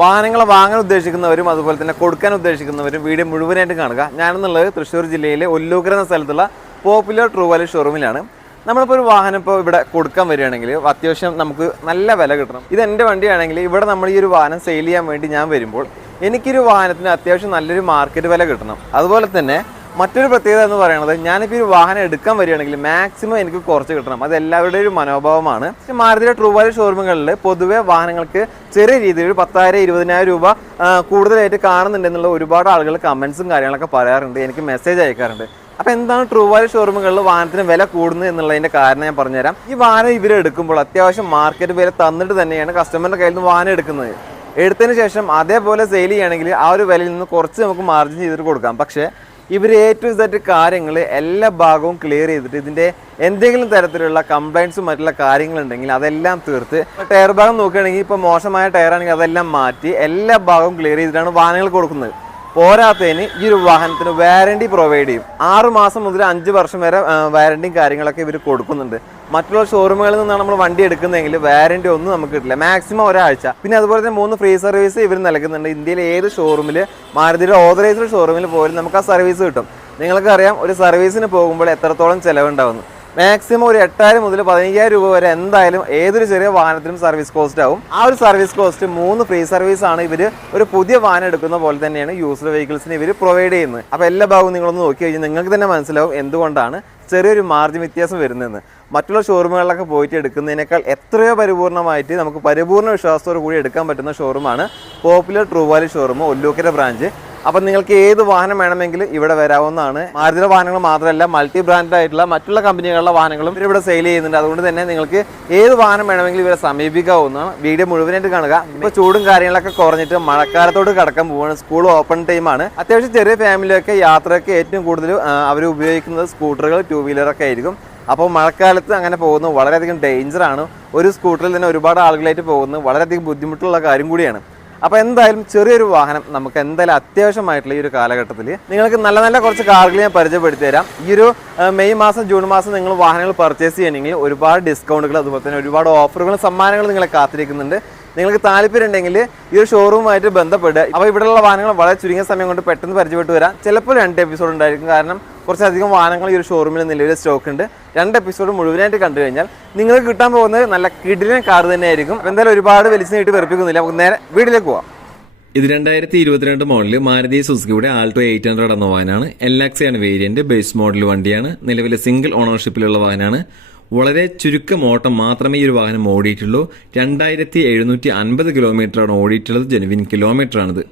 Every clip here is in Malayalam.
വാഹനങ്ങൾ വാങ്ങാൻ ഉദ്ദേശിക്കുന്നവരും അതുപോലെ തന്നെ കൊടുക്കാൻ ഉദ്ദേശിക്കുന്നവരും വീഡിയോ മുഴുവനായിട്ട് കാണുക. ഞാനെന്നുള്ളത് തൃശ്ശൂർ ജില്ലയിലെ ഒല്ലൂക്കര എന്ന സ്ഥലത്തുള്ള പോപ്പുലർ ട്രൂ വാലി ഷോറൂമിലാണ്. നമ്മളിപ്പോൾ ഒരു വാഹനം ഇപ്പോൾ ഇവിടെ കൊടുക്കാൻ വരികയാണെങ്കിൽ അത്യാവശ്യം നമുക്ക് നല്ല വില കിട്ടണം. ഇത് എന്റെ വണ്ടിയാണെങ്കിൽ ഇവിടെ നമ്മൾ ഈ ഒരു വാഹനം സെയിൽ ചെയ്യാൻ വേണ്ടി ഞാൻ വരുമ്പോൾ എനിക്കൊരു വാഹനത്തിന് അത്യാവശ്യം നല്ലൊരു മാർക്കറ്റ് വില കിട്ടണം. അതുപോലെ തന്നെ മറ്റൊരു പ്രത്യേകത എന്ന് പറയുന്നത് ഞാനിപ്പോൾ ഒരു വാഹനം എടുക്കാൻ വരികയാണെങ്കിൽ മാക്സിമം എനിക്ക് കുറച്ച് കിട്ടണം. അത് എല്ലാവരുടെയും ഒരു മനോഭാവമാണ്. മാരുതിയുടെ ട്രൂ വാലി ഷോറൂമുകളിൽ പൊതുവെ വാഹനങ്ങൾക്ക് ചെറിയ രീതിയിൽ ഒരു പത്തായിരം ഇരുപതിനായിരം രൂപ കൂടുതലായിട്ട് കാണുന്നുണ്ടെന്നുള്ള ഒരുപാട് ആളുകൾ കമൻസും കാര്യങ്ങളൊക്കെ പറയാറുണ്ട്. എനിക്ക് മെസ്സേജ് അയക്കാറുണ്ട്. അപ്പോൾ എന്താണ് ട്രൂ വാലി ഷോറൂമുകളിൽ വാഹനത്തിന് വില കൂടുന്നത് എന്നുള്ളതിന്റെ കാരണം ഞാൻ പറഞ്ഞുതരാം. ഈ വാഹനം ഇവർ എടുക്കുമ്പോൾ അത്യാവശ്യം മാർക്കറ്റ് വില തന്നിട്ട് തന്നെയാണ് കസ്റ്റമറിന്റെ കയ്യിൽ നിന്ന് വാഹനം എടുക്കുന്നത്. എടുത്തതിന് ശേഷം അതേപോലെ സെയിൽ ചെയ്യുകയാണെങ്കിൽ ആ ഒരു വിലയിൽ നിന്ന് കുറച്ച് നമുക്ക് മാർജിൻ ചെയ്തിട്ട് കൊടുക്കാം. പക്ഷേ ഇവർ എ ടു സെറ്റ് കാര്യങ്ങൾ എല്ലാ ഭാഗവും ക്ലിയർ ചെയ്തിട്ട് ഇതിന്റെ എന്തെങ്കിലും തരത്തിലുള്ള കംപ്ലൈൻസും മറ്റുള്ള കാര്യങ്ങളുണ്ടെങ്കിൽ അതെല്ലാം തീർത്ത് ടയർ ഭാഗം നോക്കുകയാണെങ്കിൽ ഇപ്പോൾ മോശമായ ടയറാണെങ്കിൽ അതെല്ലാം മാറ്റി എല്ലാ ഭാഗവും ക്ലിയർ ചെയ്തിട്ടാണ് വാഹനങ്ങൾ കൊടുക്കുന്നത്. പോരാത്തതിന് ഈ ഒരു വാഹനത്തിന് വാരണ്ടി പ്രൊവൈഡ് ചെയ്യും. ആറ് മാസം മുതൽ അഞ്ച് വർഷം വരെ വാരണ്ടിയും കാര്യങ്ങളൊക്കെ ഇവർ കൊടുക്കുന്നുണ്ട്. മറ്റുള്ള ഷോറൂമുകളിൽ നിന്നാണ് നമ്മൾ വണ്ടി എടുക്കുന്നതെങ്കിൽ വാറണ്ടി ഒന്നും നമുക്ക് കിട്ടില്ല. മാക്സിമം ഒരാഴ്ച. പിന്നെ അതുപോലെ തന്നെ മൂന്ന് ഫ്രീ സർവീസ് ഇവർ നൽകുന്നുണ്ട്. ഇന്ത്യയിലെ ഏത് ഷോറൂമിൽ മാരുതിയുടെ ഓതറൈസ്ഡ് ഷോറൂമിൽ പോലും നമുക്ക് ആ സർവീസ് കിട്ടും. നിങ്ങൾക്കറിയാം ഒരു സർവീസിന് പോകുമ്പോൾ എത്രത്തോളം ചിലവുണ്ടാവുന്നു. മാക്സിമം ഒരു എട്ടായിരം മുതൽ പതിനയ്യായിരം രൂപ വരെ എന്തായാലും ഏതൊരു ചെറിയ വാഹനത്തിനും സർവീസ് കോസ്റ്റ് ആവും. ആ ഒരു സർവീസ് കോസ്റ്റ് മൂന്ന് ഫ്രീ സർവീസ് ആണ് ഇവർ ഒരു പുതിയ വാഹനം എടുക്കുന്ന പോലെ തന്നെയാണ് യൂസ്ഡ് വെഹിക്കിൾസിന് ഇവർ പ്രൊവൈഡ് ചെയ്യുന്നത്. അപ്പോൾ എല്ലാ ഭാഗവും നിങ്ങളൊന്ന് നോക്കി കഴിഞ്ഞാൽ നിങ്ങൾക്ക് തന്നെ മനസ്സിലാവും എന്തുകൊണ്ടാണ് ചെറിയൊരു മാർജിൻ വ്യത്യാസം വരുന്നതെന്ന്. മറ്റുള്ള ഷോറൂമുകളിലൊക്കെ പോയിട്ട് എടുക്കുന്നതിനേക്കാൾ എത്രയോ പരിപൂർണമായിട്ട് നമുക്ക് പരിപൂർണ വിശ്വാസത്തോടു കൂടി എടുക്കാൻ പറ്റുന്ന ഷോറൂമാണ് popular true value showroom Ollukkara branch അപ്പം നിങ്ങൾക്ക് ഏത് വാഹനം വേണമെങ്കിലും ഇവിടെ വരാവുന്നതാണ്. മാരുതിയുടെ വാഹനങ്ങൾ മാത്രമല്ല മൾട്ടി ബ്രാൻഡ് ആയിട്ടുള്ള മറ്റുള്ള കമ്പനികളുടെ വാഹനങ്ങളും ഇവിടെ സെയിൽ ചെയ്യുന്നുണ്ട്. അതുകൊണ്ട് തന്നെ നിങ്ങൾക്ക് ഏത് വാഹനം വേണമെങ്കിലും ഇവരെ സമീപിക്കാവുന്നതാണ്. വീഡിയോ മുഴുവനായിട്ട് കാണുക. ഇപ്പോൾ ചൂടും കാര്യങ്ങളൊക്കെ കുറഞ്ഞിട്ട് മഴക്കാലത്തോട് കടക്കാൻ പോവുകയാണ്. സ്കൂൾ ഓപ്പൺ ടൈമാണ് അത്യാവശ്യം ചെറിയ ഫാമിലിയൊക്കെ യാത്രയൊക്കെ ഏറ്റവും കൂടുതൽ അവർ ഉപയോഗിക്കുന്നത് സ്കൂട്ടറുകൾ ടൂ വീലറൊക്കെ ആയിരിക്കും. അപ്പോൾ മഴക്കാലത്ത് അങ്ങനെ പോകുന്നത് വളരെയധികം ഡേഞ്ചറാണ് ഒരു സ്കൂട്ടറിൽ തന്നെ ഒരുപാട് ആളുകളായിട്ട് പോകുന്നത് വളരെയധികം ബുദ്ധിമുട്ടുള്ള കാര്യം കൂടിയാണ്. അപ്പോൾ എന്തായാലും ചെറിയൊരു വാഹനം നമുക്ക് എന്തായാലും അത്യാവശ്യമായിട്ടുള്ള ഈ ഒരു കാലഘട്ടത്തിൽ നിങ്ങൾക്ക് നല്ല നല്ല കുറച്ച് കാറുകൾ ഞാൻ പരിചയപ്പെടുത്തി തരാം ഈ ഒരു മെയ് മാസം ജൂൺ മാസം നിങ്ങൾ വാഹനങ്ങൾ പർച്ചേസ് ചെയ്യണമെങ്കിൽ ഒരുപാട് ഡിസ്കൗണ്ടുകൾ അതുപോലെ തന്നെ ഒരുപാട് ഓഫറുകളും സമ്മാനങ്ങളും നിങ്ങളെ കാത്തിരിക്കുന്നുണ്ട്. നിങ്ങൾക്ക് താല്പര്യം ഉണ്ടെങ്കിൽ ഈ ഒരു ഷോറൂമായിട്ട് ബന്ധപ്പെടുക. അപ്പോൾ ഇവിടെയുള്ള വാഹനങ്ങൾ വളരെ ചുരുങ്ങിയ സമയം കൊണ്ട് പെട്ടെന്ന് പരിചയപ്പെട്ട് വരാം. ചിലപ്പോൾ രണ്ട് എപ്പിസോഡ് ഉണ്ടായിരിക്കും. കാരണം കുറച്ചധികം വാഹനങ്ങൾ ഈ ഒരു ഷോറൂമിൽ നിലവിൽ സ്റ്റോക്ക് ഉണ്ട്. രണ്ട് എപ്പിസോഡ് മുഴുവനായിട്ട് കണ്ടു കഴിഞ്ഞാൽ നിങ്ങൾക്ക് കിട്ടാൻ പോകുന്നത് നല്ല കിടിലൻ കാർ തന്നെയായിരിക്കും. എന്തായാലും ഒരുപാട് വലിച്ചു നീട്ടി വെറുപ്പിക്കുന്നില്ല. നമുക്ക് നേരെ വീട്ടിലേക്ക് പോവാം. ഇത് രണ്ടായിരത്തി ഇരുപത്തിരണ്ട് മോഡൽ മാരുതി സുസുക്കിയുടെ ആൾട്ടോ എയ്റ്റ് ഹൺഡ്രഡ് എന്ന വാഹനമാണ്. എൽ ആണ് വേരിയന്റ് ബേസ് മോഡൽ വണ്ടിയാണ്. നിലവിലെ സിംഗിൾ ഓണർഷിപ്പിലുള്ള വാഹനമാണ്. വളരെ ചുരുക്കം ഓട്ടം മാത്രമേ ഈ ഒരു വാഹനം ഓടിയിട്ടുള്ളൂ. രണ്ടായിരത്തി എഴുന്നൂറ്റി അൻപത് കിലോമീറ്ററാണ് ഓടിയിട്ടുള്ളത്. ജെനുവിൻ കിലോമീറ്റർ ആണിത്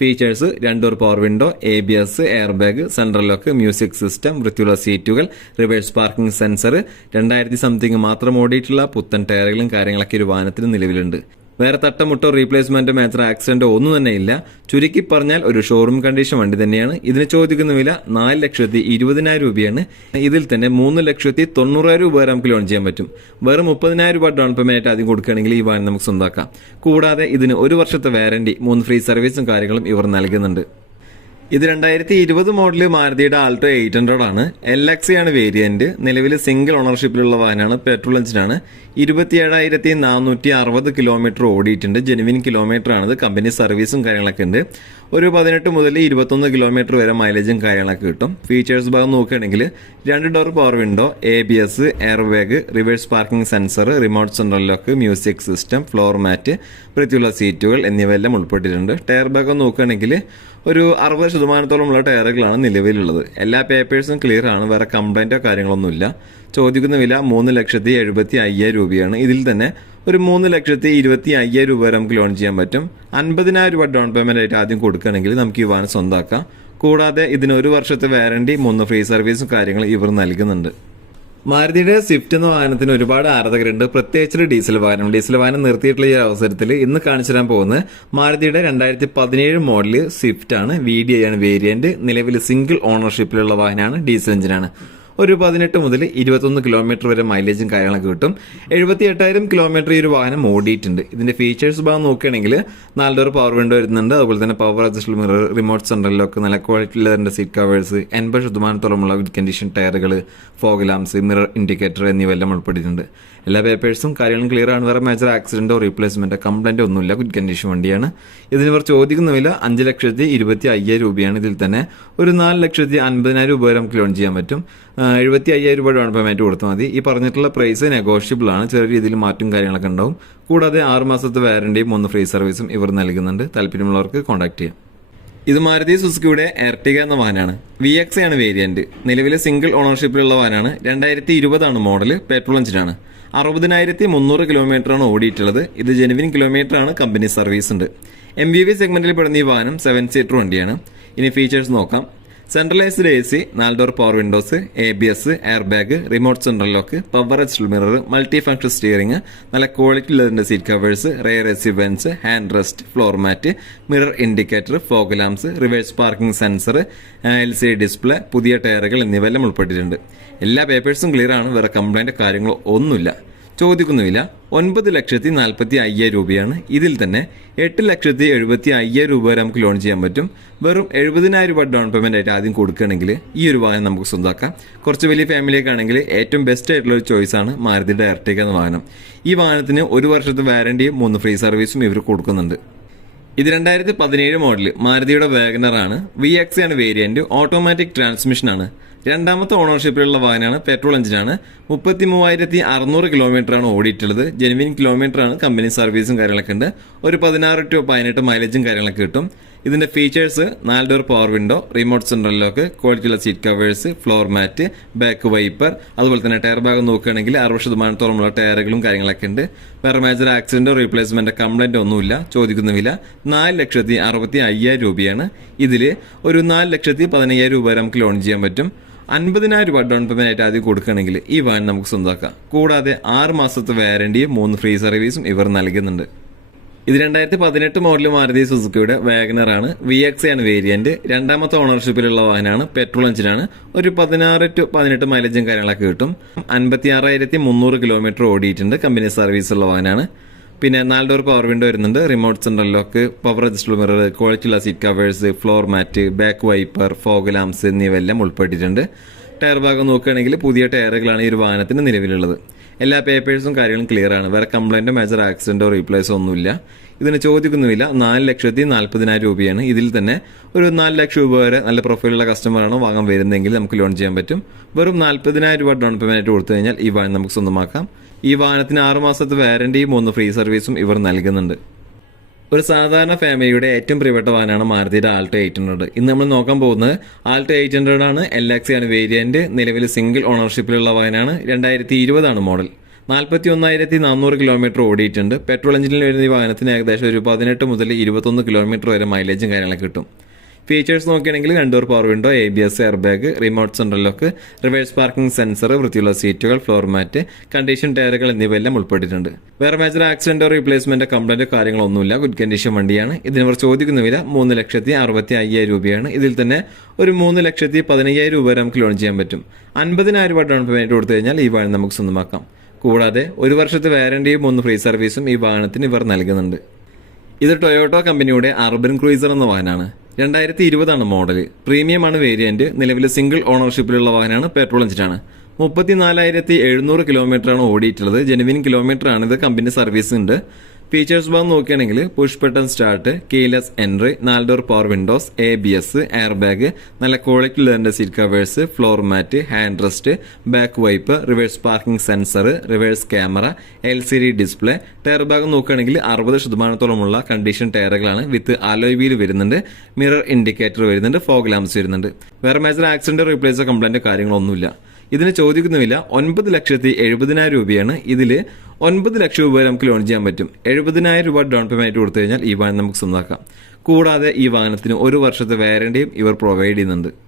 features രണ്ടോർ power window A B S air bag central lock music system വൃത്തിയുള്ള സീറ്റുകൾ റിവേഴ്സ് പാർക്കിംഗ് സെൻസർ രണ്ടായിരത്തി സംതിങ് മാത്രം ഓടിയിട്ടുള്ള പുത്തൻ ടയറുകളും കാര്യങ്ങളൊക്കെ ഒരു വാഹനത്തിന് നിലവിലുണ്ട്. വേറെ തട്ടമുട്ടോ റീപ്ലേസ്മെന്റ് മേജർ ആക്സിഡന്റോ ഒന്നും തന്നെ ഇല്ല. ചുരുക്കി പറഞ്ഞാൽ ഒരു ഷോറൂം കണ്ടീഷൻ വണ്ടി തന്നെയാണ്. ഇതിന് ചോദിക്കുന്ന വില നാല് ലക്ഷത്തി ഇരുപതിനായിരം രൂപയാണ്. ഇതിൽ തന്നെ മൂന്ന് ലക്ഷത്തി തൊണ്ണൂറായിരം രൂപ വരെ നമുക്ക് ലോൺ ചെയ്യാൻ പറ്റും. വെറും മുപ്പതിനായിരം രൂപ ഡൗൺ പേയ്മെന്റ് ആയിട്ട് ആദ്യം കൊടുക്കുകയാണെങ്കിൽ ഈ വാഹനം നമുക്ക് സ്വന്തമാക്കാം കൂടാതെ ഇതിന് ഒരു വർഷത്തെ വാറണ്ടി മൂന്ന് ഫ്രീ സർവീസും കാര്യങ്ങളും ഇവർ നൽകുന്നുണ്ട്. ഇത് രണ്ടായിരത്തി ഇരുപത് മോഡൽ മാരുതിയുടെ ആൾട്ടോ എയ്റ്റ് ഹൺഡ്രഡ് ആണ്. എൽ എക്സി ആണ് വേരിയന്റ് നിലവിൽ സിംഗിൾ ഓണർഷിപ്പിലുള്ള വാഹനമാണ്. പെട്രോൾ എഞ്ചിനാണ് ഇരുപത്തിയേഴായിരത്തി നാനൂറ്റി അറുപത് കിലോമീറ്റർ ഓടിയിട്ടുണ്ട് ജെനുവിൻ കിലോമീറ്റർ ആണിത് കമ്പനി സർവീസും കാര്യങ്ങളൊക്കെ ഉണ്ട്. ഒരു പതിനെട്ട് മുതൽ ഇരുപത്തൊന്ന് കിലോമീറ്റർ വരെ മൈലേജും കാര്യങ്ങളൊക്കെ കിട്ടും. ഫീച്ചേഴ്സ് ഭാഗം നോക്കുകയാണെങ്കിൽ രണ്ട് door power window A B S air bag reverse parking sensor remote central lock music system floor mat വൃത്തിയുള്ള സീറ്റുകൾ എന്നിവയെല്ലാം ഉൾപ്പെട്ടിട്ടുണ്ട്. ടയർ ഭാഗം നോക്കുകയാണെങ്കിൽ ഒരു അറുപത് ശതമാനത്തോളമുള്ള ടയറുകളാണ് നിലവിലുള്ളത്. എല്ലാ പേപ്പേഴ്സും ക്ലിയർ ആണ്. വേറെ കംപ്ലൈന്റോ കാര്യങ്ങളൊന്നുമില്ല ചോദിക്കുന്ന വില മൂന്ന് ലക്ഷത്തി എഴുപത്തി അയ്യായിരം രൂപയാണ്. ഇതിൽ തന്നെ ഒരു മൂന്ന് ലക്ഷത്തി ഇരുപത്തി അയ്യായിരം രൂപ വരെ നമുക്ക് ലോൺ ചെയ്യാൻ പറ്റും. അൻപതിനായിരം രൂപ ഡൗൺ പേയ്മെന്റ് ആയിട്ട് ആദ്യം കൊടുക്കുകയാണെങ്കിൽ നമുക്ക് ഈ വാഹനം സ്വന്തമാക്കാം കൂടാതെ ഇതിന് ഒരു വർഷത്തെ വാറണ്ടി മൂന്ന് ഫ്രീ സർവീസും കാര്യങ്ങളും ഇവർ നൽകുന്നുണ്ട്. മാരുതിയുടെ സ്വിഫ്റ്റ് എന്ന വാഹനത്തിന് ഒരുപാട് ആരാധകരുണ്ട്. പ്രത്യേകിച്ച് ഡീസൽ വാഹനം. ഡീസൽ വാഹനം നിർത്തിയിട്ടുള്ള ഈ അവസരത്തിൽ ഇന്ന് കാണിച്ചു തരാൻ പോകുന്നത് മാരുതിയുടെ രണ്ടായിരത്തി പതിനേഴ് മോഡൽ സ്വിഫ്റ്റ് ആണ് വി ഡി ഐ ആണ് വേരിയന്റ്. നിലവിൽ സിംഗിൾ ഓണർഷിപ്പിലുള്ള വാഹനമാണ്. ഡീസൽ എഞ്ചിനാണ്. ഒരു പതിനെട്ട് മുതൽ ഇരുപത്തൊന്ന് കിലോമീറ്റർ വരെ മൈലേജും കാര്യങ്ങളൊക്കെ കിട്ടും. എഴുപത്തി എട്ടായിരം കിലോമീറ്റർ ഈ ഒരു വാഹനം ഓടിയിട്ടുണ്ട്. ഇതിന്റെ ഫീച്ചേഴ്സ് ഭാഗം നോക്കുകയാണെങ്കിൽ ഡോർ പവർ വിൻഡോ വരുന്നുണ്ട്. അതുപോലെ തന്നെ പവർ അഡ്ജസ്റ്റബിൾ മിറർ റിമോട്ട് സെൻട്രലിലൊക്കെ നല്ല ക്വാളിറ്റി ലെതറിന്റെ സീറ്റ് കവേഴ്സ് എൺപത് ശതമാനത്തോളമുള്ള വിത്ത് കണ്ടീഷൻ ടയറുകൾ ഫോഗ് ലാംസ് മിറർ ഇൻഡിക്കേറ്റർ എന്നിവയെല്ലാം ഉൾപ്പെട്ടിട്ടുണ്ട് എല്ലാ പേപ്പേഴ്സും കാര്യങ്ങളും ക്ലിയർ ആണ്. വേറെ മേജർ ആക്സിഡന്റോ റീപ്ലേസ്മെന്റോ കംപ്ലൈന്റോ ഒന്നുമില്ല ഗുഡ് കണ്ടീഷൻ വണ്ടിയാണ്. ഇതിന് ഇവർ ചോദിക്കുന്ന വില അഞ്ച് ലക്ഷത്തി ഇരുപത്തി അയ്യായിരം രൂപയാണ്. ഇതിൽ തന്നെ ഒരു നാല് ലക്ഷത്തി അൻപതിനായിരം രൂപ വരെ നമുക്ക് ലോൺ ചെയ്യാൻ പറ്റും. എഴുപത്തി അയ്യായിരം രൂപ ഡൗൺ പേയ്മെന്റ് കൊടുത്താൽ മതി. ഈ പറഞ്ഞിട്ടുള്ള പ്രൈസ് നെഗോഷ്യബിൾ ആണ്. ചെറിയ രീതിയിൽ മാറ്റും കാര്യങ്ങളൊക്കെ ഉണ്ടാവും. കൂടാതെ ആറ് മാസത്തെ വാറണ്ടിയും ഒന്ന് ഫ്രീ സർവീസും ഇവർ നൽകുന്നുണ്ട്. താല്പര്യമുള്ളവർക്ക് കോൺടാക്ട് ചെയ്യാം. ഇത് മാരുതി സുസുക്കിയുടെ എർട്ടിക എന്ന വാഹനമാണ്. വി എക്സ് ആണ് വേരിയന്റ് നിലവിലെ സിംഗിൾ ഓണർഷിപ്പിലുള്ള വാഹനമാണ്. രണ്ടായിരത്തി ഇരുപതാണ് മോഡൽ പെട്രോൾ എഞ്ചിനാണ് അറുപതിനായിരത്തി മുന്നൂറ് കിലോമീറ്റർ ആണ് ഓടിയിട്ടുള്ളത്. ഇത് ജെനുവിൻ കിലോമീറ്റർ ആണ് കമ്പനി സർവീസ് ഉണ്ട്. എം വി വി സെഗ്മെന്റിൽ പെടുന്ന ഈ വാഹനം സെവൻ സീറ്റർ വണ്ടിയാണ്. ഇനി ഫീച്ചേഴ്സ് നോക്കാം. Centralised A C door power windows A B S air bag remote central lock power H mirror multi function steering നല്ല ക്വാളിറ്റി ഉള്ളതിന്റെ seat covers rear AC vents hand rest floor mat mirror indicator fog lamps reverse parking sensor L C display പുതിയ ടയറുകൾ എന്നിവയെല്ലാം ഉൾപ്പെട്ടിട്ടുണ്ട്. എല്ലാ പേപ്പേഴ്സും ക്ലിയർ ആണ്. വേറെ കംപ്ലൈന്റ് കാര്യങ്ങളോ ഒന്നുമില്ല. ചോദിക്കുന്നുമില്ല. ഒൻപത് ലക്ഷത്തി നാൽപ്പത്തി അയ്യായിരം രൂപയാണ്. ഇതിൽ തന്നെ എട്ട് ലക്ഷത്തി എഴുപത്തി അയ്യായിരം രൂപ വരെ നമുക്ക് ലോൺ ചെയ്യാൻ പറ്റും. വെറും എഴുപതിനായിരം രൂപ ഡൗൺ പേയ്മെന്റ് ആയിട്ട് ആദ്യം കൊടുക്കുകയാണെങ്കിൽ ഈ ഒരു വാഹനം നമുക്ക് സ്വന്തമാക്കാം. കുറച്ച് വലിയ ഫാമിലിയൊക്കെ ആണെങ്കിൽ ഏറ്റവും ബെസ്റ്റ് ആയിട്ടുള്ള ഒരു ചോയ്സ് ആണ് മാരുതിയുടെ എയർടേക്ക് എന്ന വാഹനം. ഈ വാഹനത്തിന് ഒരു വർഷത്തെ വാറണ്ടിയും മൂന്ന് ഫ്രീ സർവീസും ഇവർ കൊടുക്കുന്നുണ്ട്. ഇത് രണ്ടായിരത്തി പതിനേഴ് മോഡൽ മാരുതിയുടെ വാഗനർ ആണ്. വി എക്സ് ആണ് വേരിയന്റ് ഓട്ടോമാറ്റിക് ട്രാൻസ്മിഷൻ ആണ്. രണ്ടാമത്തെ ഓണർഷിപ്പിലുള്ള വാഹനമാണ് പെട്രോൾ എഞ്ചിനാണ്. മുപ്പത്തി മൂവായിരത്തി അറുന്നൂറ് കിലോമീറ്റർ ആണ് ഓടിയിട്ടുള്ളത്. ജെനുവിൻ കിലോമീറ്റർ ആണ് കമ്പനി സർവീസും കാര്യങ്ങളൊക്കെ ഉണ്ട്. ഒരു പതിനാറ് ടു പതിനെട്ട് മൈലേജും കാര്യങ്ങളൊക്കെ കിട്ടും. ഇതിന്റെ ഫീച്ചേഴ്സ് നാല് door power window remote central lock ക്വാളിറ്റിയുള്ള seat covers floor mat back wiper അതുപോലെ തന്നെ ടയർ ഭാഗം നോക്കുകയാണെങ്കിൽ അറുപത് ശതമാനത്തോളമുള്ള ടയറുകളും കാര്യങ്ങളൊക്കെ ഉണ്ട്. വേറെ മേജർ ആക്സിഡന്റോ റീപ്ലേസ്മെന്റ് കംപ്ലൈന്റ് ഒന്നുമില്ല. ചോദിക്കുന്ന വില നാല് ലക്ഷത്തി അറുപത്തി അയ്യായിരം രൂപയാണ്. ഇതിൽ ഒരു നാല് ലക്ഷത്തി പതിനയ്യായിരം രൂപ നമുക്ക് ലോൺ ചെയ്യാൻ പറ്റും. അൻപതിനായിരം രൂപ ഡൗൺ പേയ്മെന്റ് ആയിട്ട് ആദ്യം കൊടുക്കുകയാണെങ്കിൽ ഈ വാൻ നമുക്ക് സ്വന്തമാക്കാം. കൂടാതെ ആറ് മാസത്തെ വാരണ്ടിയും മൂന്ന് ഫ്രീ സർവീസും ഇവർ നൽകുന്നുണ്ട്. ഇത് രണ്ടായിരത്തി പതിനെട്ട് മോഡൽ മാരുതി സുസുക്കിയുടെ വാഗനർ ആണ്. വി എക്സ് ആണ് വേരിയന്റ് രണ്ടാമത്തെ ഓണർഷിപ്പിലുള്ള വാഹനമാണ്. പെട്രോൾ എഞ്ചിനാണ് ഒരു പതിനാറ് ടു പതിനെട്ട് മൈലേജും കാര്യങ്ങളൊക്കെ കിട്ടും. അൻപത്തി ആറായിരത്തി മുന്നൂറ് കിലോമീറ്റർ ഓടിയിട്ടുണ്ട്. കമ്പനി സർവീസ് ഉള്ള വാഹനമാണ്. പിന്നെ നാല് ഡോർ പവർ വിൻഡോ വരുന്നുണ്ട്. Remote central lock power adjustable mirror ക്വാളിറ്റിയുള്ള seat covers floor mat back wiper fog lamps എന്നിവയെല്ലാം ഉൾപ്പെട്ടിട്ടുണ്ട്. ടയർ ഭാഗം നോക്കുകയാണെങ്കിൽ പുതിയ ടയറുകളാണ് ഈ ഒരു വാഹനത്തിന് നിലവിലുള്ളത്. എല്ലാ പേപ്പേഴ്സും കാര്യങ്ങളും ക്ലിയർ ആണ്. വേറെ കംപ്ലൈന്റോ മേജർ ആക്സിഡന്റോ റീപ്ലേസോ ഒന്നുമില്ല ഇതിന് ചോദിക്കുന്നുമില്ല. നാല് ലക്ഷത്തി നാൽപ്പതിനായിരം രൂപയാണ്. ഇതിൽ തന്നെ ഒരു നാല് ലക്ഷം രൂപ വരെ നല്ല പ്രൊഫൈലുള്ള കസ്റ്റമറാണോ വാങ്ങാൻ വരുന്നതെങ്കിൽ നമുക്ക് ലോൺ ചെയ്യാൻ പറ്റും. വെറും നാൽപ്പതിനായിരം രൂപ ഡൗൺ ആയിട്ട് കൊടുത്തു കഴിഞ്ഞാൽ ഈ വാഹനം നമുക്ക് സ്വന്തമാക്കാം. ഈ വാഹനത്തിന് ആറു മാസത്തെ വാറന്റിയും മൂന്ന് ഫ്രീ സർവീസും ഇവർ നൽകുന്നുണ്ട്. ഒരു സാധാരണ ഫാമിലിയുടെ ഏറ്റവും പ്രിയപ്പെട്ട വാഹനമാണ് മാരുതിയുടെ ആൾട്ടോ എയ്റ്റ് ഹൺഡ്രഡ്. ഇന്ന് നമ്മൾ നോക്കാൻ പോകുന്നത് ആൾട്ടോ എയ്റ്റ് ഹൺഡ്രഡ് ആണ്. എൽ എക്സി ആണ് വേരിയന്റ്. നിലവിൽ സിംഗിൾ ഓണർഷിപ്പിലുള്ള വാഹനമാണ്. രണ്ടായിരത്തി ഇരുപതാണ് മോഡൽ. നാൽപ്പത്തി ഒന്നായിരത്തി നാനൂറ് കിലോമീറ്റർ ഓടിയിട്ടുണ്ട്. പെട്രോൾ എഞ്ചിനിൽ വരുന്ന ഈ വാഹനത്തിന് ഏകദേശം ഒരു പതിനെട്ട് മുതൽ ഇരുപത്തൊന്ന് കിലോമീറ്റർ വരെ മൈലേജും കാര്യങ്ങളൊക്കെ കിട്ടും. ഫീച്ചേഴ്സ് നോക്കുകയാണെങ്കിൽ രണ്ടോർ power window A B S air bag remote central lock reverse parking sensor വൃത്തിയുള്ള സീറ്റുകൾ ഫ്ലോർ മാറ്റ് കണ്ടീഷൻ ടയറുകൾ എന്നിവയെല്ലാം ഉൾപ്പെട്ടിട്ടുണ്ട്. വേറെ മേജർ ആക്സിഡന്റോ റീപ്ലേസ്മെന്റോ കംപ്ലൈന്റോ കാര്യങ്ങളൊന്നുമില്ല. ഗുഡ് കണ്ടീഷൻ വണ്ടിയാണ്. ഇതിനവർ ചോദിക്കുന്ന വില മൂന്ന് ലക്ഷത്തി അറുപത്തി അയ്യായിരം രൂപയാണ്. ഇതിൽ തന്നെ ഒരു മൂന്ന് ലക്ഷത്തി പതിനയ്യായിരം രൂപ വരെ നമുക്ക് ലോൺ ചെയ്യാൻ പറ്റും. അൻപതിനായിരം രൂപ ഡൗൺ പേയ്മെന്റ് കൊടുത്തു കഴിഞ്ഞാൽ ഈ വാഹനം നമുക്ക് സ്വന്തമാക്കാം. കൂടാതെ ഒരു വർഷത്തെ വാറണ്ടിയും മൂന്ന് ഫ്രീ സർവീസും ഈ വാഹനത്തിന് ഇവർ നൽകുന്നുണ്ട്. ഇത് ടൊയോട്ടോ കമ്പനിയുടെ അർബൻ ക്രൂയിസർ എന്ന വാഹനമാണ്. രണ്ടായിരത്തി ഇരുപതാണ് മോഡൽ പ്രീമിയമാണ് വേരിയന്റ്. നിലവിൽ സിംഗിൾ ഓണർഷിപ്പിലുള്ള വാഹനമാണ് പെട്രോൾ എഞ്ചിനാണ്. മുപ്പത്തിനാലായിരത്തി എഴുന്നൂറ് കിലോമീറ്റർ ആണ് ഓടിയിട്ടുള്ളത്. ജെനുവിൻ കിലോമീറ്റർ ആണ് ഇത് കമ്പനി സർവീസ് ഉണ്ട് ഫീച്ചേഴ്സ് ബാർ നോക്കുകയാണെങ്കിൽ push button start keyless entry നാല് door power windows A B S air bag നല്ല ക്വാളിറ്റി ഉള്ളതിന്റെ seat covers floor mat hand rest back wiper reverse parking sensor reverse camera L C D display tyre bag നോക്കുകയാണെങ്കിൽ അറുപത് ശതമാനത്തോളമുള്ള കണ്ടീഷൻ ടയറുകളാണ് വിത്ത് അലോയ് വീൽ വരുന്നുണ്ട് മിറർ ഇൻഡിക്കേറ്റർ വരുന്നുണ്ട് ഫോഗ് ലാംസ് വരുന്നുണ്ട്. വേറെ മേജർ ആക്സിഡന്റ് റീപ്ലേസ് കംപ്ലൈന്റ് കാര്യങ്ങളൊന്നുമില്ല. ഇതിന് ചോദിക്കുന്നുമില്ല. ഒൻപത് ലക്ഷത്തി എഴുപതിനായിരം രൂപയാണ് ഇതിൽ ഒൻപത് ലക്ഷം രൂപ നമുക്ക് ലോൺ ചെയ്യാൻ പറ്റും. എഴുപതിനായിരം രൂപ ഡൗൺ പേയ്മെന്റ് കൊടുത്തു കഴിഞ്ഞാൽ ഈ വാഹനം നമുക്ക് സ്വന്തമാക്കാം. കൂടാതെ ഈ വാഹനത്തിന് ഒരു വർഷത്തെ വാരണ്ടിയും ഇവർ പ്രൊവൈഡ് ചെയ്യുന്നുണ്ട്.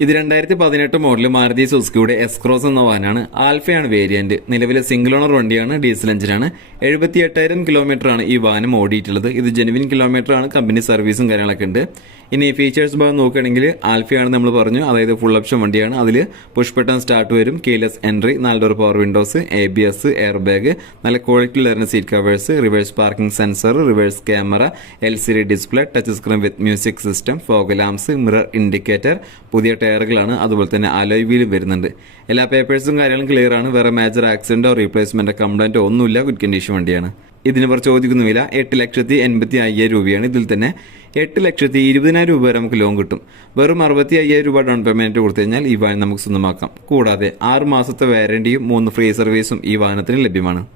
ഇത് രണ്ടായിരത്തി പതിനെട്ട് മോഡൽ മാരുതി സുസുക്കിയുടെ എസ്ക്രോസ് എന്ന വാഹനമാണ്. ആൽഫയാണ് വേരിയന്റ് നിലവിലെ സിംഗിൾ ഓണർ വണ്ടിയാണ് ഡീസൽ എഞ്ചിനാണ് എഴുപത്തി എട്ടായിരം കിലോമീറ്റർ ആണ് ഈ വാഹനം ഓടിയിട്ടുള്ളത്. ഇത് ജെനുവിൻ കിലോമീറ്റർ ആണ്. കമ്പനി സർവീസും കാര്യങ്ങളൊക്കെ ഉണ്ട്. ഇനി ഫീച്ചേഴ്സ് ഭാഗം നോക്കുകയാണെങ്കിൽ ആൽഫയാണ് നമ്മൾ പറഞ്ഞു. അതായത് ഫുൾ ഓപ്ഷൻ വണ്ടിയാണ്. അതിൽ പുഷ് ബട്ടൺ സ്റ്റാർട്ട് വരും. കീലെസ് എൻട്രി നാല് door power windows A B S air bag നല്ല ക്വാളിറ്റി ഉള്ള seat covers reverse parking sensor reverse camera L C D display touch screen with music system fog lamps mirror indicator പുതിയ ടയറുകളാണ് അതുപോലെ തന്നെ അലോയ് വീൽ വരുന്നുണ്ട്. എല്ലാ പേപ്പേഴ്സും കാര്യങ്ങളും ക്ലിയർ ആണ്. വേറെ മേജർ ആക്സിഡന്റോ റീപ്ലേസ്മെന്റോ കംപ്ലൈന്റോ ഒന്നുമില്ല. ഗുഡ് കണ്ടീഷൻ വണ്ടിയാണ്. ഇതിന് ഇവർ ചോദിക്കുന്ന വില എട്ട് ലക്ഷത്തി എൺപത്തി അയ്യായിരം രൂപയാണ്. ഇതിൽ തന്നെ എട്ട് ലക്ഷത്തി ഇരുപതിനായിരം രൂപ വരെ നമുക്ക് ലോൺ കിട്ടും. വെറും അറുപത്തി അയ്യായിരം രൂപ ഡൗൺ പേയ്മെന്റ് കൊടുത്തു കഴിഞ്ഞാൽ ഈ വാഹനം നമുക്ക് സ്വന്തമാക്കാം. കൂടാതെ ആറ് മാസത്തെ വാരണ്ടിയും മൂന്ന് ഫ്രീ സർവീസും ഈ വാഹനത്തിന് ലഭ്യമാണ്.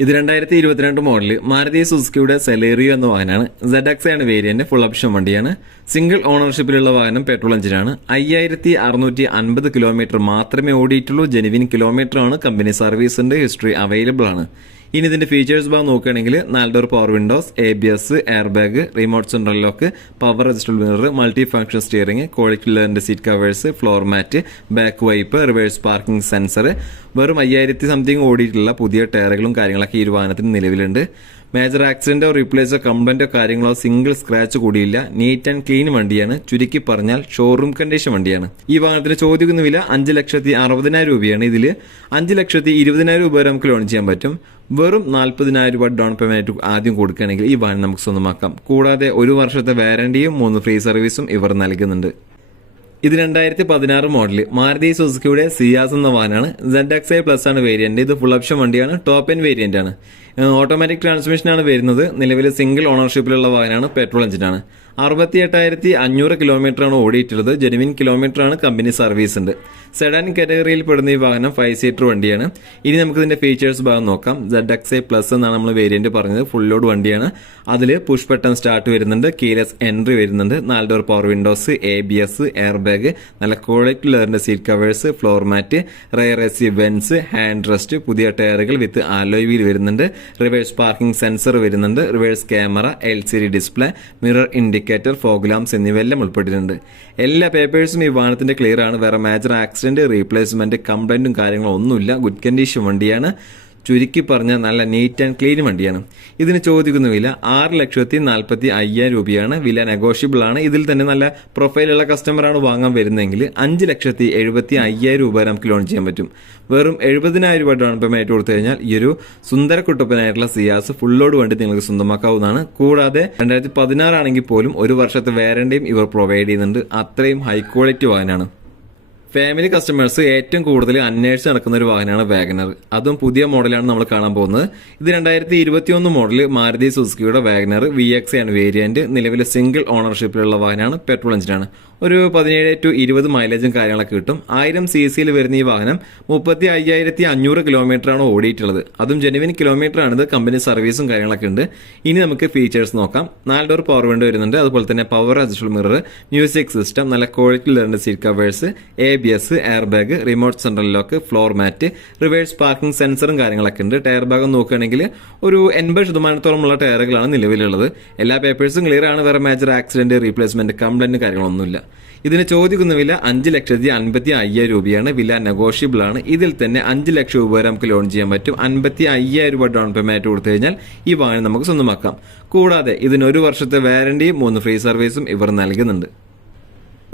ഇത് രണ്ടായിരത്തി ഇരുപത്തിരണ്ട് മോഡൽ മാരുതി സുസുക്കിയുടെ സെലേറിയോ എന്ന വാഹനമാണ്. സെഡ് എക്സ് ആണ് വേരിയന്റ് ഫുൾ ഓപ്ഷൻ വണ്ടിയാണ്. സിംഗിൾ ഓണർഷിപ്പിലുള്ള വാഹനം പെട്രോൾ എഞ്ചിനാണ് അയ്യായിരത്തി അറുന്നൂറ്റി അൻപത് കിലോമീറ്റർ മാത്രമേ ഓടിയിട്ടുള്ളൂ. ജെനുവിൻ കിലോമീറ്റർ ആണ്. കമ്പനി സർവീസിന്റെ ഹിസ്റ്ററി അവൈലബിൾ ആണ്. ഇനി ഇതിന്റെ ഫീച്ചേഴ്സ് ഭാഗം നോക്കുകയാണെങ്കിൽ നാല് door power windows A B S air bag remote central lock power register mirror multi function steering quality seat covers floor mat back wiper reverse parking sensor വെറും അയ്യായിരത്തി സംതിങ് ഓടിയിട്ടുള്ള പുതിയ ടയറുകളും കാര്യങ്ങളൊക്കെ ഈ ഒരു വാഹനത്തിന് നിലവിലുണ്ട്. മേജർ ആക്സിഡന്റോ റീപ്ലേസോ കംപ്ലൈന്റോ കാര്യങ്ങളോ സിംഗിൾ സ്ക്രാച്ച് കൂടിയില്ല. നീറ്റ് ആൻഡ് ക്ലീൻ വണ്ടിയാണ്. ചുരുക്കി പറഞ്ഞാൽ ഷോറൂം കണ്ടീഷൻ വണ്ടിയാണ്. ഈ വാഹനത്തിന് ചോദിക്കുന്ന വില അഞ്ച് ലക്ഷത്തി അറുപതിനായിരം രൂപയാണ്. ഇതിൽ അഞ്ച് ലക്ഷത്തി ഇരുപതിനായിരം രൂപ വരെ നമുക്ക് ലോൺ ചെയ്യാൻ പറ്റും. വെറും നാൽപ്പതിനായിരം രൂപ ഡൗൺ പേയ്മെന്റ് ആദ്യം കൊടുക്കുകയാണെങ്കിൽ ഈ വാഹനം നമുക്ക് സ്വന്തമാക്കാം. കൂടാതെ ഒരു വർഷത്തെ വാരണ്ടിയും മൂന്ന് ഫ്രീ സർവീസും ഇവർ നൽകുന്നുണ്ട്. ഇത് രണ്ടായിരത്തി പതിനാറ് മോഡൽ മാരുതി സുസുക്കിയുടെ സിയാസ് എന്ന വാഹനമാണ്. സെഡ് എക്സ് ഐ പ്ലസ് ആണ് വേരിയന്റ് ഇത് ഫുൾ ഓപ്ഷൻ വണ്ടിയാണ്. ടോപ്പ് എൻ വേരിയന്റ് ആണ്. ഓട്ടോമാറ്റിക് ട്രാൻസ്മിഷനാണ് വരുന്നത്. നിലവിൽ സിംഗിൾ ഓണർഷിപ്പിലുള്ള വാഹനമാണ് പെട്രോൾ എഞ്ചിനാണ് അറുപത്തി എട്ടായിരത്തി അഞ്ഞൂറ് കിലോമീറ്റർ ആണ് ഓടിയിട്ടുള്ളത്. ജെനുവിൻ കിലോമീറ്റർ ആണ് കമ്പനി സർവീസ് ഉണ്ട്. സെഡാൻ കാറ്റഗറിയിൽ പെടുന്ന ഈ വാഹനം ഫൈവ് സീറ്റർ വണ്ടിയാണ്. ഇനി നമുക്ക് ഇതിന്റെ ഫീച്ചേഴ്സ് ഭാഗം നോക്കാം. സെഡ് എക്സ് എ പ്ലസ് എന്നാണ് നമ്മൾ വേരിയന്റ് പറഞ്ഞത്. ഫുൾ ലോഡ് വണ്ടിയാണ്. അതിൽ പുഷ് ബട്ടൺ സ്റ്റാർട്ട് വരുന്നുണ്ട്. കീലെസ് എൻട്രി വരുന്നുണ്ട്. നാല് door power windows A B S air bag നല്ല quality ലെയറിന്റെ seat covers floor mat rear AC vents hand rest പുതിയ ടയറുകൾ വിത്ത് ആലോയ് വീൽ വരുന്നുണ്ട്. റിവേഴ്സ് പാർക്കിംഗ് സെൻസർ വരുന്നുണ്ട് reverse camera L C D display mirror indicator fog lamps എന്നിവയെല്ലാം ഉൾപ്പെട്ടിട്ടുണ്ട്. എല്ലാ പേപ്പേഴ്സും ഈ വാഹനത്തിന്റെ ക്ലിയർ ആണ്. വേറെ മേജർ ആക്സിഡന്റ് റീപ്ലേസ്മെന്റ് കംപ്ലൈന്റും കാര്യങ്ങളൊന്നുമില്ല ഗുഡ് കണ്ടീഷൻ വണ്ടിയാണ്. ചുരുക്കി പറഞ്ഞാൽ നല്ല നീറ്റ് ആൻഡ് ക്ലീൻ വണ്ടിയാണ്. ഇതിന് ചോദിക്കുന്ന വില ആറ് ലക്ഷത്തി നാൽപ്പത്തി അയ്യായിരം രൂപയാണ്. വില നെഗോഷ്യബിൾ ആണ്. ഇതിൽ തന്നെ നല്ല പ്രൊഫൈലുള്ള കസ്റ്റമറാണ് വാങ്ങാൻ വരുന്നതെങ്കിൽ അഞ്ച് ലക്ഷത്തി എഴുപത്തി അയ്യായിരം രൂപ നമുക്ക് ലോൺ ചെയ്യാൻ പറ്റും. വെറും എഴുപതിനായിരം രൂപ ഡൗൺ പേയ്മെന്റ് കൊടുത്തു കഴിഞ്ഞാൽ ഈ ഒരു സുന്ദര കുട്ടപ്പനായിട്ടുള്ള സിയാസ് ഫുള്ളോട് വണ്ടി നിങ്ങൾക്ക് സ്വന്തമാക്കാവുന്നതാണ്. കൂടാതെ രണ്ടായിരത്തി പതിനാറാണെങ്കിൽ പോലും ഒരു വർഷത്തെ വാറണ്ടിയും ഇവർ പ്രൊവൈഡ് ചെയ്യുന്നുണ്ട്. അത്രയും ഹൈ ക്വാളിറ്റി വാഹനമാണ്. ഫാമിലി കസ്റ്റമേഴ്സ് ഏറ്റവും കൂടുതൽ അന്വേഷിച്ച് നടക്കുന്ന ഒരു വാഹനമാണ് വാഗനർ അതും പുതിയ മോഡലാണ് നമ്മൾ കാണാൻ പോകുന്നത്. ഇത് രണ്ടായിരത്തി ഇരുപത്തിയൊന്ന് മോഡൽ മാരുതി സുസുക്കിയുടെ വാഗനർ വി എക്സ് ആണ് വേരിയന്റ് നിലവിലെ സിംഗിൾ ഓണർഷിപ്പിലുള്ള വാഹനമാണ്. പെട്രോൾ എഞ്ചിനാണ് ഒരു പതിനേഴ് ടു ഇരുപത് മൈലേജും കാര്യങ്ങളൊക്കെ കിട്ടും. ആയിരം സി സിയിൽ വരുന്ന ഈ വാഹനം മുപ്പത്തി അയ്യായിരത്തി അഞ്ഞൂറ് കിലോമീറ്റർ ആണ് ഓടിയിട്ടുള്ളത്. അതും ജെനുവിൻ കിലോമീറ്റർ ആണിത് കമ്പനി സർവീസും കാര്യങ്ങളൊക്കെ ഉണ്ട്. ഇനി നമുക്ക് ഫീച്ചേഴ്സ് നോക്കാം. നാല് ഡോർ പവർ വിൻഡോ വരുന്നുണ്ട്. അതുപോലെ തന്നെ power adjustable mirror music system നല്ല ക്വാളിറ്റി രണ്ട് seat covers A B S air bag remote central lock floor mat reverse parking സെൻസറും കാര്യങ്ങളൊക്കെ ഉണ്ട്. ടയർ ഭാഗം നോക്കുകയാണെങ്കിൽ ഒരു എൺപത് ശതമാനത്തോളമുള്ള ടയറുകളാണ് നിലവിലുള്ളത്. എല്ലാ പേപ്പേഴ്സും ക്ലിയർ ആണ്. വേറെ മേജർ ആക്സിഡന്റ് റീപ്ലേസ്മെന്റ് കംപ്ലൈന്റ് കാര്യങ്ങളൊന്നുമില്ല. ഇതിന് ചോദിക്കുന്ന വില അഞ്ച് ലക്ഷത്തി അൻപത്തി അയ്യായിരം രൂപയാണ്. വില നെഗോഷ്യബിൾ ആണ്. ഇതിൽ തന്നെ അഞ്ച് ലക്ഷം രൂപ വരെ നമുക്ക് ലോൺ ചെയ്യാൻ പറ്റും. അൻപത്തി അയ്യായിരം രൂപ ഡൗൺ പേയ്മെന്റ് കൊടുത്തു കഴിഞ്ഞാൽ ഈ വാഹനം നമുക്ക് സ്വന്തമാക്കാം. കൂടാതെ ഇതിന് ഒരു വർഷത്തെ വാരണ്ടിയും മൂന്ന് ഫ്രീ സർവീസും ഇവർ നൽകുന്നുണ്ട്.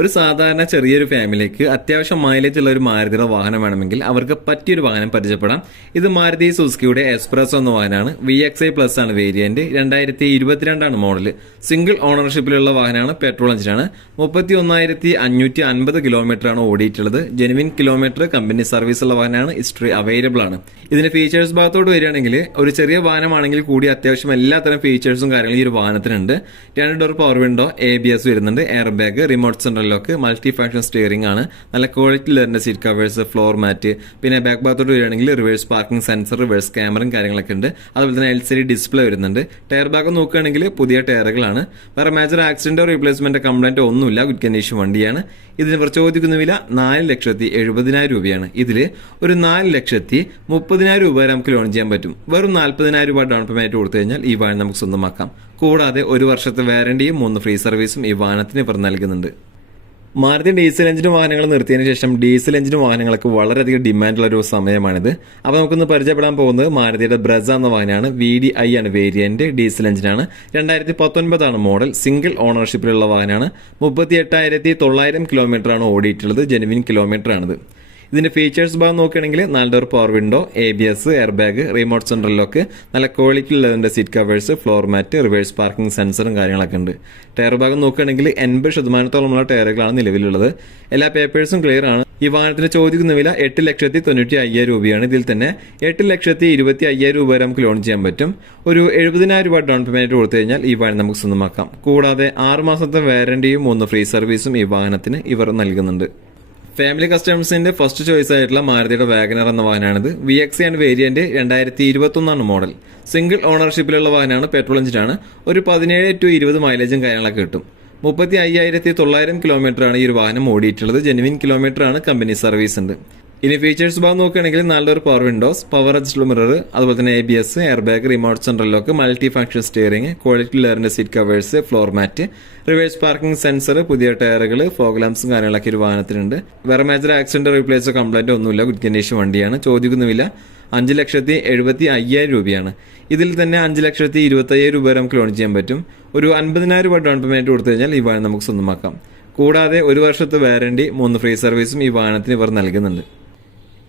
ഒരു സാധാരണ ചെറിയൊരു ഫാമിലിക്ക് അത്യാവശ്യം മൈലേജ് ഉള്ള ഒരു മാരുതിയുടെ വാഹനം വേണമെങ്കിൽ അവർക്ക് പറ്റിയൊരു വാഹനം പരിചയപ്പെടാം. ഇത് മാരുതി സുസുക്കിയുടെ എക്സ്പ്രസ് എന്ന വാഹനമാണ്. വി എക്സ് ഐ പ്ലസ് ആണ് വേരിയന്റ് രണ്ടായിരത്തി ഇരുപത്തിരണ്ടാണ് മോഡൽ സിംഗിൾ ഓണർഷിപ്പിലുള്ള വാഹനമാണ്. പെട്രോൾ എഞ്ചിനാണ് മുപ്പത്തി ഒന്നായിരത്തി അഞ്ഞൂറ്റി അൻപത് കിലോമീറ്റർ ആണ് ഓടിയിട്ടുള്ളത്. ജെനുവിൻ കിലോമീറ്റർ കമ്പനി സർവീസ് ഉള്ള വാഹനമാണ്. ഹിസ്റ്ററി അവൈലബിൾ ആണ്. ഇതിന്റെ ഫീച്ചേഴ്സ് ഭാഗത്തോട്ട് വരികയാണെങ്കിൽ ഒരു ചെറിയ വാഹനമാണെങ്കിൽ കൂടി അത്യാവശ്യം എല്ലാത്തരം ഫീച്ചേഴ്സും കാര്യങ്ങളും ഈ ഒരു വാഹനത്തിനുണ്ട്. രണ്ട് door power window A B S വരുന്നുണ്ട്. Air bag remote central lock multi function steering ആണ്. നല്ല ക്വാളിറ്റി വരുന്ന സീറ്റ് കവേഴ്സ് ഫ്ലോർ മാറ്റ് പിന്നെ ബാക്ക് ഭാഗത്തോട്ട് വരികയാണെങ്കിൽ റിവേഴ്സ് പാർക്കിംഗ് സെൻസർ റിവേഴ്സ് ക്യാമറയും കാര്യങ്ങളൊക്കെ ഉണ്ട്. അതുപോലെ തന്നെ എൽ സി ഡി ഡിസ്പ്ലേ വരുന്നുണ്ട്. ടയർ ഭാഗം നോക്കുകയാണെങ്കിൽ പുതിയ ടയറുകളാണ് വേറെ മേജർ ആക്സിഡന്റോ റീപ്ലേസ്മെന്റോ കംപ്ലൈന്റോ ഒന്നുമില്ല. ഗുഡ് കണ്ടീഷൻ വണ്ടിയാണ്. ഇതിന് ഇവർ ചോദിക്കുന്ന വില നാല് ലക്ഷത്തി എഴുപതിനായിരം രൂപയാണ്. ഇതിൽ ഒരു നാല് ലക്ഷത്തി മുപ്പതിനായിരം രൂപ വരെ നമുക്ക് ലോൺ ചെയ്യാൻ പറ്റും. വെറും നാൽപ്പതിനായിരം രൂപ ഡൗൺ പേയ്മെന്റ് കൊടുത്തു കഴിഞ്ഞാൽ ഈ വാഹനം നമുക്ക് സ്വന്തമാക്കാം. കൂടാതെ ഒരു വർഷത്തെ വാറണ്ടിയും മൂന്ന് ഫ്രീ സർവീസും ഈ വാഹനത്തിന് ഇവർ നൽകുന്നുണ്ട്. മാരുതി ഡീസൽ എഞ്ചിൻ വാഹനങ്ങൾ നിർത്തിയതിനു ശേഷം ഡീസൽ എഞ്ചിൻ വാഹനങ്ങൾക്ക് വളരെയധികം ഡിമാൻഡുള്ള ഒരു സമയമാണിത്. അപ്പോൾ നമുക്കൊന്ന് പരിചയപ്പെടാൻ പോകുന്നത് മാരുതിയുടെ ബ്രസ എന്ന വാഹനമാണ്. വി ഡി ഐ ആണ് വേരിയന്റ് ഡീസൽ എഞ്ചിനാണ്. രണ്ടായിരത്തി പത്തൊൻപതാണ് മോഡൽ സിംഗിൾ ഓണർഷിപ്പിലുള്ള വാഹനമാണ്. മുപ്പത്തി എട്ടായിരത്തി തൊള്ളായിരം കിലോമീറ്റർ ആണ് ഓടിയിട്ടുള്ളത്. ജെനുവിൻ കിലോമീറ്റർ ഇതിന്റെ ഫീച്ചേഴ്സ് ഭാഗം നോക്കുകയാണെങ്കിൽ നാല് door power window A B S air bag remote central lock നല്ല ക്വാളിറ്റി ഉള്ളതിന്റെ seat covers floor mat reverse parking സെൻസറും കാര്യങ്ങളൊക്കെ ഉണ്ട്. ടയർ ഭാഗം നോക്കുകയാണെങ്കിൽ എൺപത് ശതമാനത്തോളമുള്ള ടയറുകളാണ് നിലവിലുള്ളത്. എല്ലാ പേപ്പേഴ്സും ക്ലിയർ ആണ്. ഈ വാഹനത്തിന് ചോദിക്കുന്ന വില എട്ട് ലക്ഷത്തി തൊണ്ണൂറ്റി അയ്യായിരം രൂപയാണ്. ഇതിൽ തന്നെ എട്ട് ലക്ഷത്തി ഇരുപത്തി അയ്യായിരം രൂപ വരെ നമുക്ക് ലോൺ ചെയ്യാൻ പറ്റും. ഒരു എഴുപതിനായിരം രൂപ ഡൗൺ പേയ്മെന്റ് കൊടുത്തു കഴിഞ്ഞാൽ ഈ വാഹനം നമുക്ക് സ്വന്തമാക്കാം. കൂടാതെ ആറ് മാസത്തെ വാറന്റിയും മൂന്ന് ഫ്രീ സർവീസും ഈ വാഹനത്തിന് ഇവർ നൽകുന്നുണ്ട്. ഫാമിലി കസ്റ്റമേഴ്സിന്റെ ഫസ്റ്റ് ചോയ്സ് ആയിട്ടുള്ള മാരുതിയുടെ വാഗനർ എന്ന വാഹനമാണിത്. വി എക്സ് ആൻഡ് വേരിയന്റ് രണ്ടായിരത്തി ഇരുപത്തി ഒന്നാണ് മോഡൽ സിംഗിൾ ഓണർഷിപ്പിലുള്ള വാഹനമാണ് പെട്രോൾ എഞ്ചിനാണ് ഒരു പതിനേഴ് ടു ഇരുപത് മൈലേജും കാര്യങ്ങളൊക്കെ കിട്ടും. മുപ്പത്തി അയ്യായിരത്തി തൊള്ളായിരം കിലോമീറ്റർ ആണ് ഈ ഒരു വാഹനം ഓടിയിട്ടുള്ളത്. ജെനുവിൻ കിലോമീറ്റർ ആണ് കമ്പനി സർവീസ് ഉണ്ട്. ഇനി ഫീച്ചേഴ്സ് ഭാഗം നോക്കുകയാണെങ്കിൽ നല്ലൊരു power windows power adjustable mirror അതുപോലെ തന്നെ A B S air bag remote central lock multi function steering quality ലെയറിന്റെ seat covers floor mat reverse parking sensor പുതിയ ടയറുകൾ ഫോഗ് ലാംസും കാര്യങ്ങളൊക്കെ ഒരു വാഹനത്തിനുണ്ട്. വേറെ മേജർ ആക്സിഡന്റ് റീപ്ലേസോ കംപ്ലൈന്റ് ഒന്നുമില്ല. ഗുഡ് കണ്ടീഷൻ വണ്ടിയാണ്. ചോദിക്കുന്നുമില്ല അഞ്ച് ലക്ഷത്തി എഴുപത്തി അയ്യായിരം രൂപയാണ്. ഇതിൽ തന്നെ അഞ്ച് ലക്ഷത്തി ഇരുപത്തി അയ്യായിരം രൂപ വരെ നമുക്ക് ലോൺ ചെയ്യാൻ പറ്റും. ഒരു അൻപതിനായിരം രൂപ ഡൗൺ പേയ്മെന്റ് കൊടുത്തു കഴിഞ്ഞാൽ ഈ വാഹനം നമുക്ക് സ്വന്തമാക്കാം. കൂടാതെ ഒരു വർഷത്തെ വാറണ്ടി മൂന്ന് ഫ്രീ സർവീസും ഈ വാഹനത്തിന് ഇവർ നൽകുന്നുണ്ട്.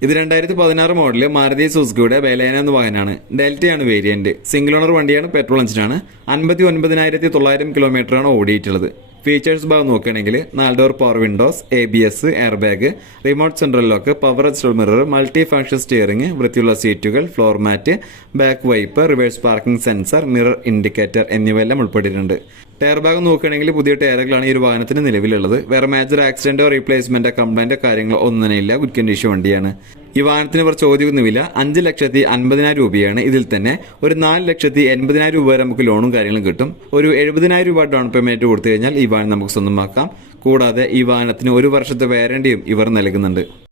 ഇത് രണ്ടായിരത്തി പതിനാറ് മോഡൽ മാരുതി സുസുക്കിയുടെ ബലേന എന്ന വാഹനമാണ്. ഡെൽറ്റയാണ് വേരിയന്റ്. സിംഗിൾ ഓണർ വണ്ടിയാണ് പെട്രോൾ എഞ്ചിനാണ് അൻപത്തി ഒൻപതിനായിരത്തി തൊള്ളായിരം കിലോമീറ്റർ ആണ് ഓടിയിട്ടുള്ളത്. ഫീച്ചേഴ്സ് ഭാഗം നോക്കുകയാണെങ്കിൽ നാല് door power windows A B S air bag remote central lock power adjustable mirror multi function steering വൃത്തിയുള്ള സീറ്റുകൾ floor mat back wiper reverse parking sensor mirror indicator എന്നിവയെല്ലാം ഉൾപ്പെട്ടിട്ടുണ്ട്. ടയർ ഭാഗം നോക്കുകയാണെങ്കിൽ പുതിയ ടയറുകളാണ് ഈ ഒരു വാഹനത്തിന് നിലവിലുള്ളത്. വേറെ മേജർ ആക്സിഡന്റോ റീപ്ലേസ്മെന്റോ കംപ്ലൈന്റോ കാര്യങ്ങളോ ഒന്നും തന്നെ ഇല്ല ഗുഡ് കണ്ടീഷൻ വണ്ടിയാണ്. ഈ വാഹനത്തിന് ഇവർ ചോദ്യമൊന്നുമില്ല. അഞ്ച് ലക്ഷത്തി അൻപതിനായിരം രൂപയാണ് ഇതിൽ തന്നെ. ഒരു നാല് ലക്ഷത്തി എൺപതിനായിരം രൂപ വരെ നമുക്ക് ലോണും കാര്യങ്ങളും കിട്ടും. ഒരു എഴുപതിനായിരം രൂപ ഡൗൺ പേയ്മെന്റ് കൊടുത്തു കഴിഞ്ഞാൽ ഈ വാഹനം നമുക്ക് സ്വന്തമാക്കാം. കൂടാതെ ഈ വാഹനത്തിന് ഒരു വർഷത്തെ വാറണ്ടിയും ഇവർ നൽകുന്നുണ്ട്.